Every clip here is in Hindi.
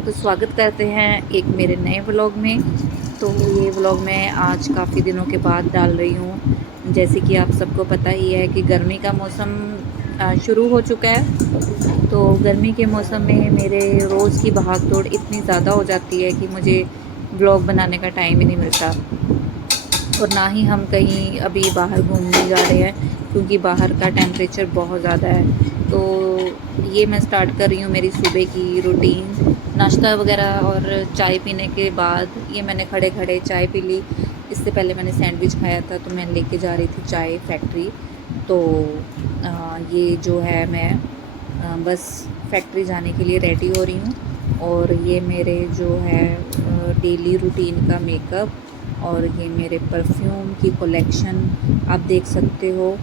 तो स्वागत करते हैं एक मेरे नए व्लॉग में। तो ये व्लॉग मैं आज काफ़ी दिनों के बाद डाल रही हूँ। जैसे कि आप सबको पता ही है कि गर्मी का मौसम शुरू हो चुका है। तो गर्मी के मौसम में मेरे रोज़ की भाग दौड़ इतनी ज़्यादा हो जाती है कि मुझे व्लॉग बनाने का टाइम ही नहीं मिलता। और ना ही हम कहीं अभी बाहर घूमने जा रहे हैं, क्योंकि बाहर का टेम्परेचर बहुत ज़्यादा है। तो ये मैं स्टार्ट कर रही हूँ मेरी सुबह की रूटीन। नाश्ता वगैरह और चाय पीने के बाद ये मैंने खड़े खड़े चाय पी ली। इससे पहले मैंने सैंडविच खाया था, तो मैं लेके जा रही थी चाय फैक्ट्री। तो ये जो है मैं बस फैक्ट्री जाने के लिए रेडी हो रही हूँ। और ये मेरे जो है डेली रूटीन का मेकअप और ये मेरे परफ्यूम की कलेक्शन आप देख सकते हो।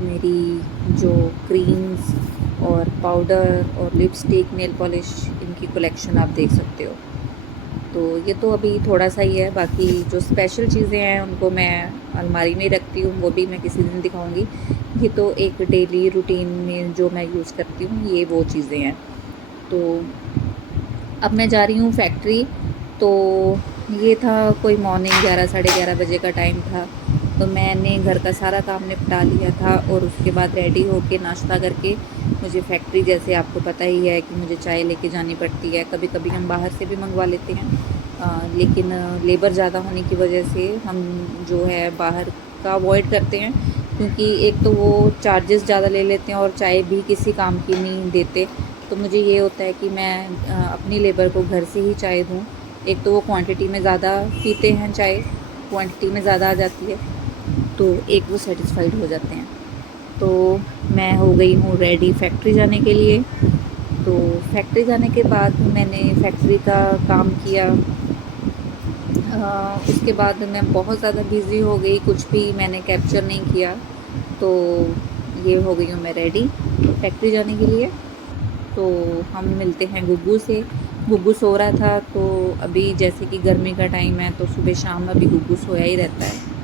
मेरी जो क्रीम्स और पाउडर और लिपस्टिक, नेल पॉलिश, इनकी कलेक्शन आप देख सकते हो। तो ये तो अभी थोड़ा सा ही है, बाकी जो स्पेशल चीज़ें हैं उनको मैं अलमारी में रखती हूँ, वो भी मैं किसी दिन दिखाऊंगी। ये तो एक डेली रूटीन में जो मैं यूज़ करती हूँ, ये वो चीज़ें हैं। तो अब मैं जा रही हूँ फैक्ट्री। तो ये था कोई मॉर्निंग 11 साढ़े 11 बजे का टाइम था। तो मैंने घर का सारा काम निपटा लिया था और उसके बाद रेडी होके नाश्ता करके मुझे फैक्ट्री, जैसे आपको पता ही है कि मुझे चाय लेके जानी पड़ती है। कभी कभी हम बाहर से भी मंगवा लेते हैं, लेकिन लेबर ज़्यादा होने की वजह से हम जो है बाहर का अवॉइड करते हैं, क्योंकि एक तो वो चार्जेस ज़्यादा ले लेते हैं और चाय भी किसी काम की नहीं देते। तो मुझे ये होता है कि मैं अपनी लेबर को घर से ही चाय दूँ। एक तो वो क्वांटिटी में ज़्यादा पीते हैं, चाय क्वांटिटी में ज़्यादा आ जाती है, तो एक वो सेटिस्फाइड हो जाते हैं। तो मैं हो गई हूँ रेडी फैक्ट्री जाने के लिए। तो फैक्ट्री जाने के बाद मैंने फैक्ट्री का काम किया। उसके बाद मैं बहुत ज़्यादा बिज़ी हो गई, कुछ भी मैंने कैप्चर नहीं किया। तो ये हो गई हूँ मैं रेडी फैक्ट्री जाने के लिए। तो हम मिलते हैं गुग्गू से। गुग्गू सो रहा था, तो अभी जैसे कि गर्मी का टाइम है तो सुबह शाम अभी गुग्गू सोया ही रहता है।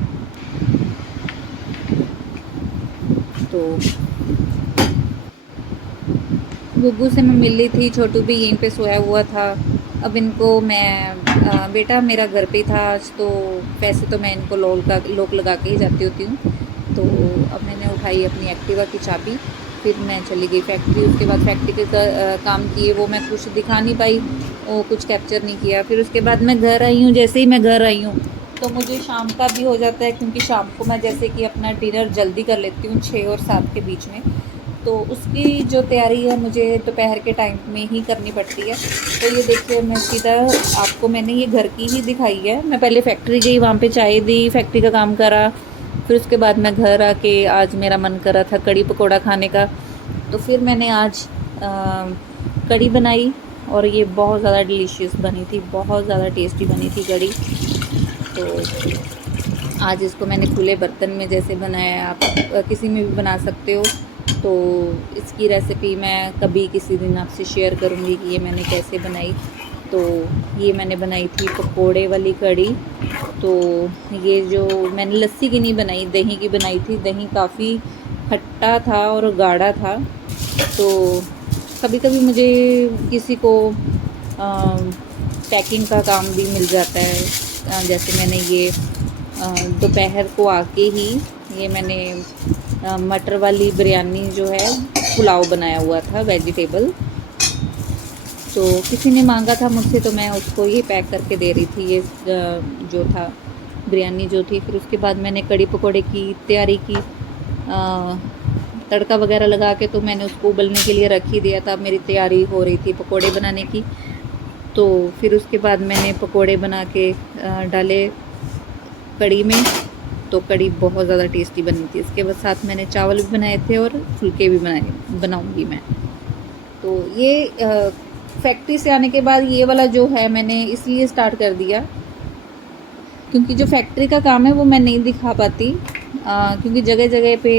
तो गुग्गू से मैं मिल ली थी, छोटू भी यहीं पे सोया हुआ था। अब इनको मैं बेटा मेरा घर पे ही था आज, तो वैसे तो मैं इनको लॉक लगा के ही जाती होती हूँ। तो अब मैंने उठाई अपनी एक्टिवा की चाबी, फिर मैं चली गई फैक्ट्री। उसके बाद फैक्ट्री के काम किए, वो मैं कुछ दिखा नहीं पाई, वो कुछ कैप्चर नहीं किया। फिर उसके बाद मैं घर आई हूँ। जैसे ही मैं घर आई हूँ तो मुझे शाम का भी हो जाता है, क्योंकि शाम को मैं जैसे कि अपना डिनर जल्दी कर लेती हूँ 6 और 7 के बीच में। तो उसकी जो तैयारी है मुझे दोपहर के टाइम में ही करनी पड़ती है। तो ये देखिए, मैं सीधा आपको मैंने ये घर की ही दिखाई है। मैं पहले फैक्ट्री गई, वहाँ पे चाय दी, फैक्ट्री का काम करा। फिर उसके बाद मैं घर आके, आज मेरा मन कर रहा था कड़ी पकोड़ा खाने का, तो फिर मैंने आज कड़ी बनाई। और ये बहुत ज़्यादा डिलीशियस बनी थी, बहुत ज़्यादा टेस्टी बनी थी कड़ी। तो आज इसको मैंने खुले बर्तन में जैसे बनाया, आप किसी में भी बना सकते हो। तो इसकी रेसिपी मैं कभी किसी दिन आपसे शेयर करूँगी कि ये मैंने कैसे बनाई। तो ये मैंने बनाई थी पकोड़े वाली कड़ी। तो ये जो मैंने लस्सी की नहीं बनाई, दही की बनाई थी। दही काफ़ी खट्टा था और गाढ़ा था। तो कभी कभी मुझे किसी को पैकिंग का काम भी मिल जाता है। जैसे मैंने ये दोपहर को आके ही ये मैंने मटर वाली बिरयानी जो है, पुलाव बनाया हुआ था वेजिटेबल। तो किसी ने मांगा था मुझसे, तो मैं उसको ये पैक करके दे रही थी, ये जो था बिरयानी जो थी। फिर उसके बाद मैंने कड़ी पकोड़े की तैयारी की, तड़का वगैरह लगा के। तो मैंने उसको उबलने के लिए रख ही दिया था, मेरी तैयारी हो रही थी पकोड़े बनाने की। तो फिर उसके बाद मैंने पकोड़े बना के डाले कड़ी में। तो कड़ी बहुत ज़्यादा टेस्टी बनी थी। इसके बाद साथ मैंने चावल भी बनाए थे और फुलके भी बनाऊंगी मैं। तो ये फैक्ट्री से आने के बाद ये वाला जो है मैंने इसलिए स्टार्ट कर दिया, क्योंकि जो फैक्ट्री का काम है वो मैं नहीं दिखा पाती, क्योंकि जगह जगह पे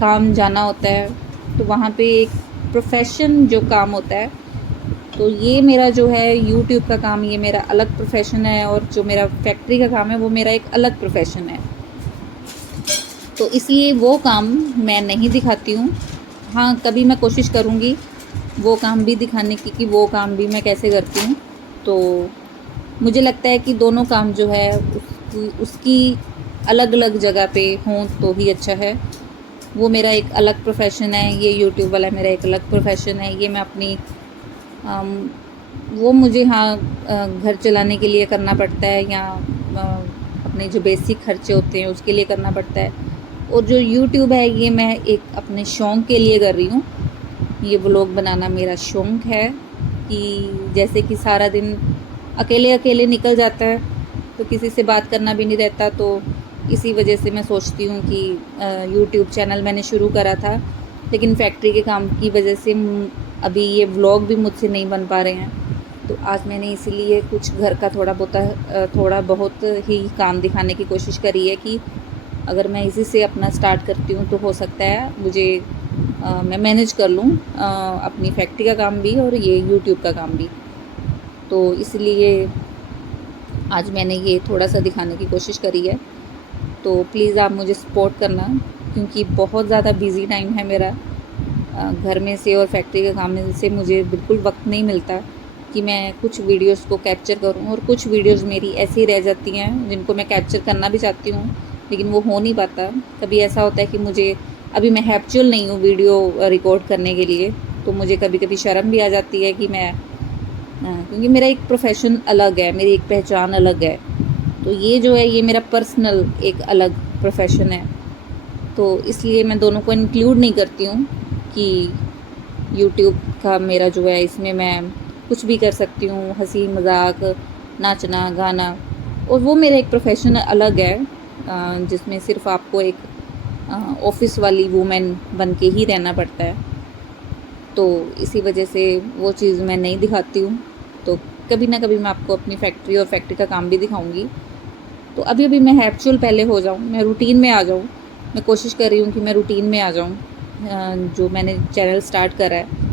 काम जाना होता है। तो वहाँ पे एक प्रोफेशन जो काम होता है, तो ये मेरा जो है यूट्यूब का काम, ये मेरा अलग प्रोफेशन है। और जो मेरा फैक्ट्री का काम है वो मेरा एक अलग प्रोफेशन है। तो इसलिए वो काम मैं नहीं दिखाती हूँ। हाँ, कभी मैं कोशिश करूँगी वो काम भी दिखाने की कि वो काम भी मैं कैसे करती हूँ। तो मुझे लगता है कि दोनों काम जो है उसकी अलग-अलग जगह पे हों तो ही अच्छा है। वो मेरा एक अलग प्रोफ़ेशन है, ये यूट्यूब वाला मेरा एक अलग प्रोफ़ेशन है। ये मैं अपनी अम, वो मुझे हाँ घर चलाने के लिए करना पड़ता है या अपने जो बेसिक खर्चे होते हैं उसके लिए करना पड़ता है। और जो यूट्यूब है ये मैं एक अपने शौक़ के लिए कर रही हूँ। ये व्लॉग बनाना मेरा शौक़ है कि जैसे कि सारा दिन अकेले-अकेले निकल जाता है, तो किसी से बात करना भी नहीं रहता, तो इसी वजह से मैं सोचती हूँ कि यूट्यूब चैनल मैंने शुरू करा था, लेकिन फैक्ट्री के काम की वजह से अभी ये व्लॉग भी मुझसे नहीं बन पा रहे हैं। तो आज मैंने इसीलिए कुछ घर का थोड़ा बहुत ही काम दिखाने की कोशिश करी है कि अगर मैं इसी से अपना स्टार्ट करती हूँ तो हो सकता है मुझे मैं मैनेज कर लूँ अपनी फैक्ट्री का काम भी और ये यूट्यूब का काम भी। तो इसलिए आज मैंने ये थोड़ा-सा दिखाने की कोशिश करी है। तो प्लीज़ आप मुझे सपोर्ट करना, क्योंकि बहुत ज़्यादा बिज़ी टाइम है मेरा। घर में से और फैक्ट्री के काम में से मुझे बिल्कुल वक्त नहीं मिलता कि मैं कुछ वीडियोस को कैप्चर करूं, और कुछ वीडियोस मेरी ऐसी रह जाती हैं जिनको मैं कैप्चर करना भी चाहती हूं लेकिन वो हो नहीं पाता। कभी ऐसा होता है कि मुझे अभी मैं हैप्चुअल नहीं हूँ वीडियो रिकॉर्ड करने के लिए, तो मुझे कभी-कभी शर्म भी आ जाती है कि मैं क्योंकि मेरा एक प्रोफेशन अलग है, मेरी एक पहचान अलग है। तो ये जो है ये मेरा पर्सनल एक अलग प्रोफेशन है, तो इसलिए मैं दोनों को इंक्लूड नहीं करती हूँ कि यूट्यूब का मेरा जो है इसमें मैं कुछ भी कर सकती हूँ, हँसी मज़ाक, नाचना, गाना, और वो मेरा एक प्रोफेशन अलग है जिसमें सिर्फ़ आपको एक ऑफ़िस वाली वूमेन बन के ही रहना पड़ता है। तो इसी वजह से वो चीज़ मैं नहीं दिखाती हूँ। तो कभी ना कभी मैं आपको अपनी फैक्ट्री और फैक्ट्री का काम भी दिखाऊँगी। तो अभी-अभी मैं हैप्चुअल पहले हो जाऊँ, मैं रूटीन में आ जाऊँ। मैं कोशिश कर रही हूँ कि मैं रूटीन में आ जाऊँ। जो मैंने चैनल स्टार्ट करा है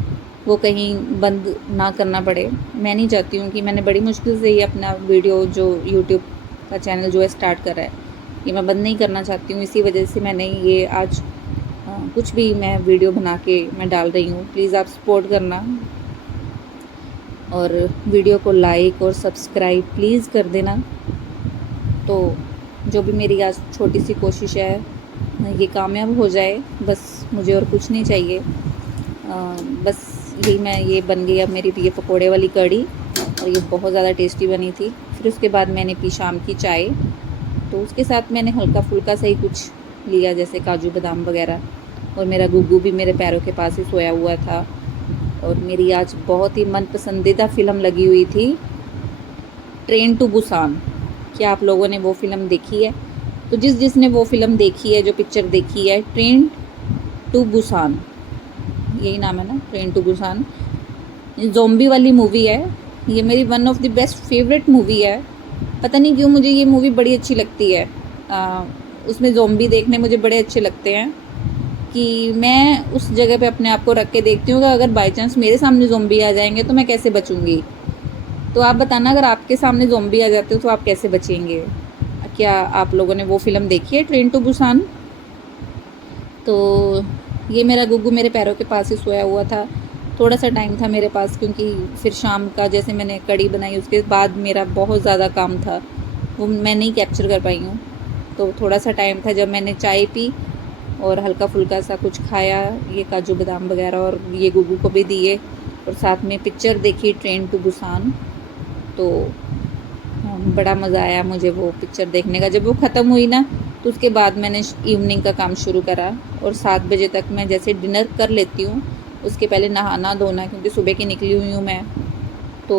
वो कहीं बंद ना करना पड़े। मैं नहीं चाहती हूँ कि मैंने बड़ी मुश्किल से ये अपना वीडियो जो यूट्यूब का चैनल जो है स्टार्ट करा है, ये मैं बंद नहीं करना चाहती हूँ। इसी वजह से मैंने ये आज कुछ भी मैं वीडियो बना के मैं डाल रही हूँ। प्लीज़ आप सपोर्ट करना और वीडियो को लाइक और सब्सक्राइब प्लीज़ कर देना। तो जो भी मेरी आज छोटी सी कोशिश है ये कामयाब हो जाए, बस मुझे और कुछ नहीं चाहिए। बस ये बन गई अब मेरी ये पकोड़े वाली कढ़ी, और ये बहुत ज़्यादा टेस्टी बनी थी। फिर उसके बाद मैंने पी शाम की चाय, तो उसके साथ मैंने हल्का फुल्का सा ही कुछ लिया, जैसे काजू बादाम वगैरह। और मेरा गुग्गू भी मेरे पैरों के पास ही सोया हुआ था। और मेरी आज बहुत ही मन पसंदीदा फ़िल्म लगी हुई थी, ट्रेन टू बुसान। क्या आप लोगों ने वो फ़िल्म देखी है? तो जिसने वो फ़िल्म देखी है, जो पिक्चर देखी है, ट्रेन टू बुसान, यही नाम है ना, ट्रेन टू बुसान। ये ज़ॉम्बी वाली मूवी है। ये मेरी one of the best favourite movie है। पता नहीं क्यों मुझे ये मूवी बड़ी अच्छी लगती है। उसमें ज़ॉम्बी देखने मुझे बड़े अच्छे लगते हैं कि मैं उस जगह पे अपने आप को रख के देखती हूँ कि अगर बाई चांस मेरे सामने ज़ॉम्बी आ जाएंगे तो मैं कैसे बचूँगी। तो आप बताना, अगर आपके सामने ज़ॉम्बी आ जाते हो तो आप कैसे बचेंगे? क्या आप लोगों ने वो फ़िल्म देखी है, ट्रेन टू बुसान? तो ये मेरा गुग्गू मेरे पैरों के पास ही सोया हुआ था। थोड़ा सा टाइम था मेरे पास, क्योंकि फिर शाम का जैसे मैंने कढ़ी बनाई उसके बाद मेरा बहुत ज़्यादा काम था, वो मैं नहीं कैप्चर कर पाई हूँ। तो थोड़ा सा टाइम था जब मैंने चाय पी और हल्का फुल्का सा कुछ खाया, ये काजू बादाम वगैरह, और ये गुग्गू को भी दिए, और साथ में पिक्चर देखी ट्रेन टू बुसान। तो बड़ा मज़ा आया मुझे वो पिक्चर देखने का। जब वो ख़त्म हुई ना, तो उसके बाद मैंने इवनिंग का काम शुरू करा, और 7 बजे तक मैं जैसे डिनर कर लेती हूँ, उसके पहले नहाना धोना, क्योंकि सुबह की निकली हुई हूँ मैं, तो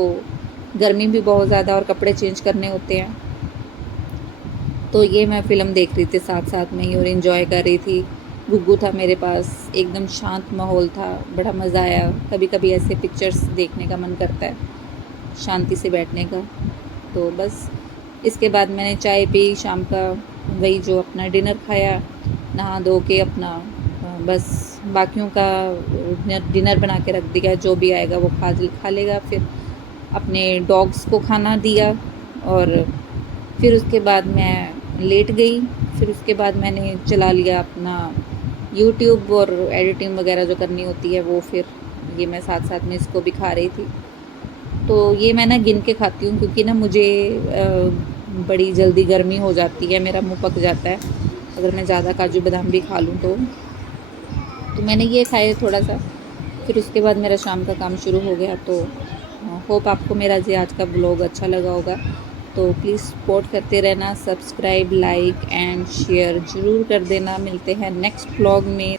गर्मी भी बहुत ज़्यादा और कपड़े चेंज करने होते हैं। तो ये मैं फ़िल्म देख रही थी साथ-साथ में ही और एंजॉय कर रही थी। गुग्गू था मेरे पास, एकदम शांत माहौल था, बड़ा मज़ा आया। कभी-कभी ऐसे पिक्चर्स देखने का मन करता है, शांति से बैठने का। तो बस इसके बाद मैंने चाय पी, शाम का वही जो अपना डिनर खाया, नहा धो के अपना बस बाकियों का डिनर बना के रख दिया, जो भी आएगा वो खा लेगा। फिर अपने डॉग्स को खाना दिया, और फिर उसके बाद मैं लेट गई। फिर उसके बाद मैंने चला लिया अपना यूट्यूब, और एडिटिंग वगैरह जो करनी होती है वो, फिर ये मैं साथ-साथ में इसको भी खा रही थी। तो ये मैं ना गिन के खाती हूँ क्योंकि ना मुझे बड़ी जल्दी गर्मी हो जाती है, मेरा मुँह पक जाता है अगर मैं ज़्यादा काजू बादाम भी खा लूँ तो मैंने ये खाए थोड़ा-सा, फिर उसके बाद मेरा शाम का काम शुरू हो गया। तो होप आपको मेरा ये आज का व्लॉग अच्छा लगा होगा। तो प्लीज़ सपोर्ट करते रहना, सब्सक्राइब, लाइक एंड शेयर ज़रूर कर देना। मिलते हैं नेक्स्ट व्लॉग में।